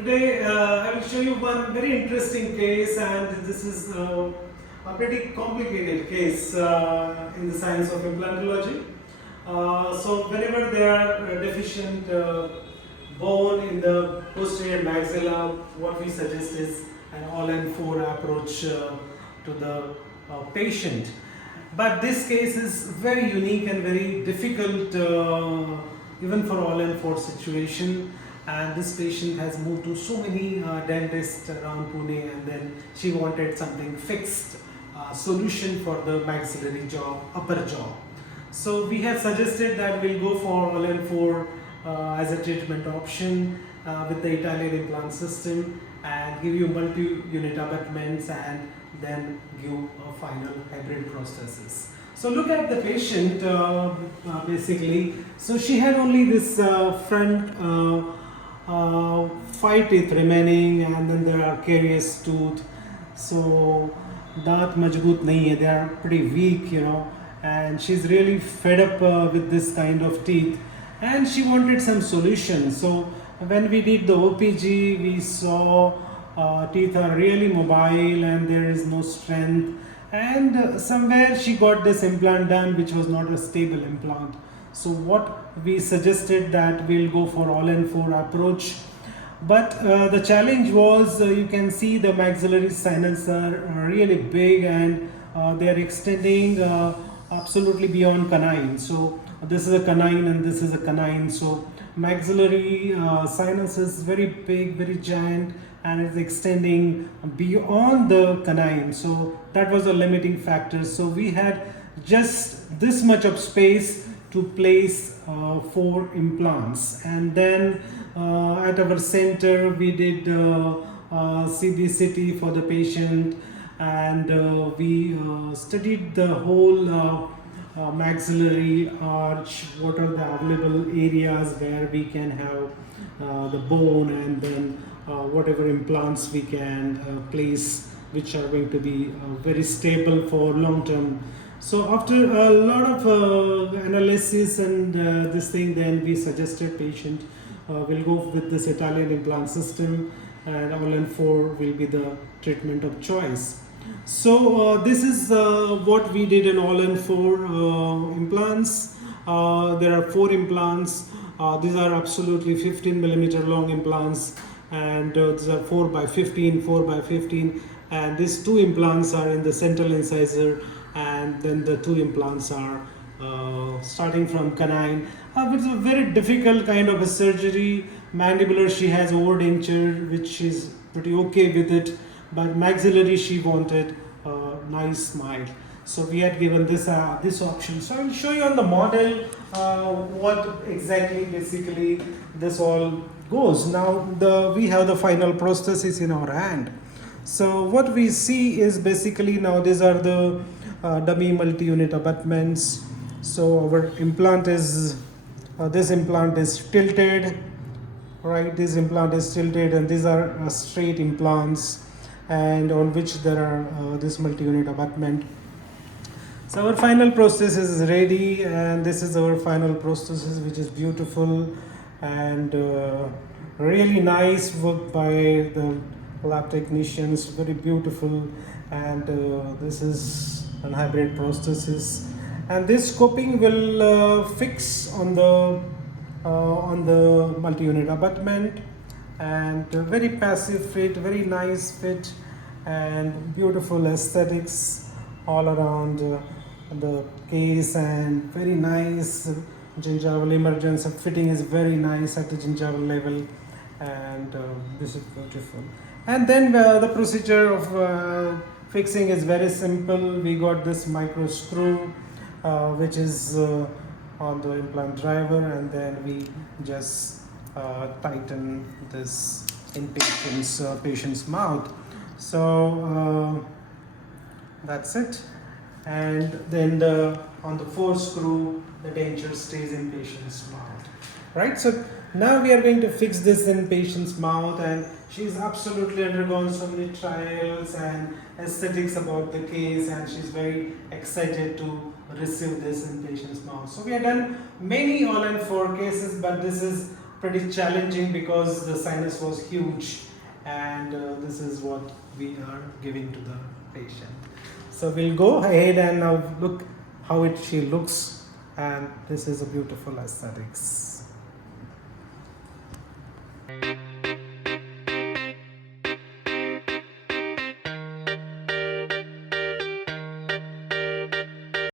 Today I will show you one very interesting case, and this is a pretty complicated case in the science of implantology. So whenever there are deficient bone in the posterior maxilla, what we suggest is an all-in-4 approach to the patient. But this case is very unique and very difficult even for all-in-4 situation. And this patient has moved to so many dentists around Pune, and then she wanted something fixed solution for the maxillary jaw, upper jaw. So we have suggested that we'll go for all-in-4 as a treatment option with the Italian implant system, and give you multi-unit abutments and then give a final hybrid prosthesis. So look at the patient basically. So she had only this front 5 teeth remaining, and then there are carious tooth. So daant majboot nahi hai, they are pretty weak, and she's really fed up with this kind of teeth, and she wanted some solution. So when we did the OPG, we saw teeth are really mobile and there is no strength, and somewhere she got this implant done which was not a stable implant. So what we suggested that we'll go for all-in-4 approach, but the challenge was you can see the maxillary sinus are really big, and they are extending absolutely beyond canine. So this is a canine and this is a canine. So maxillary sinus is very big, very giant, and it's extending beyond the canine. So that was a limiting factor. So we had just this much of space to place 4 implants, and then at our center we did CBCT for the patient, and we studied the whole maxillary arch, what are the available areas where we can have the bone, and then whatever implants we can place which are going to be very stable for long term. So after a lot of analysis and this thing, then we suggested patient will go with this Italian implant system, and all-in-4 will be the treatment of choice. So this is what we did in all-in-4 implants. There are 4 implants. These are absolutely 15 millimeter long implants, and these are 4 by 15, 4 by 15, and these 2 implants are in the central incisor, and then the 2 implants are starting from canine. It's a very difficult kind of a surgery. Mandibular, she has overdenture, which is pretty okay with it, but maxillary she wanted a nice smile. So we had given this option. So I will show you on the model what exactly basically this all goes. Now we have the final prosthesis in our hand. So what we see is basically, now these are the dummy multi-unit abutments. So our implant is this implant is tilted, right? This implant is tilted, and these are straight implants, and on which there are this multi-unit abutment. So our final prosthesis is ready, and this is our final prosthesis, which is beautiful and really nice work by the lab technicians, very beautiful. And this is an hybrid prosthesis, and this scoping will fix on the multi-unit abutment, and very passive fit, very nice fit, and beautiful aesthetics all around the case, and very nice gingival emergence. Fitting is very nice at the gingival level, and this is beautiful. And then the procedure of fixing is very simple. We got this micro screw which is on the implant driver, and then we just tighten this in patient's mouth. So that's it. And then on the 4th screw, the denture stays in patient's mouth, right? So now we are going to fix this in patient's mouth, and she's absolutely undergone so many trials and aesthetics about the case, and she's very excited to receive this in patient's mouth. So we have done many all-in-4 cases, but this is pretty challenging because the sinus was huge, and this is what we are giving to the patient. So we'll go ahead and now look how she looks, and this is a beautiful aesthetics.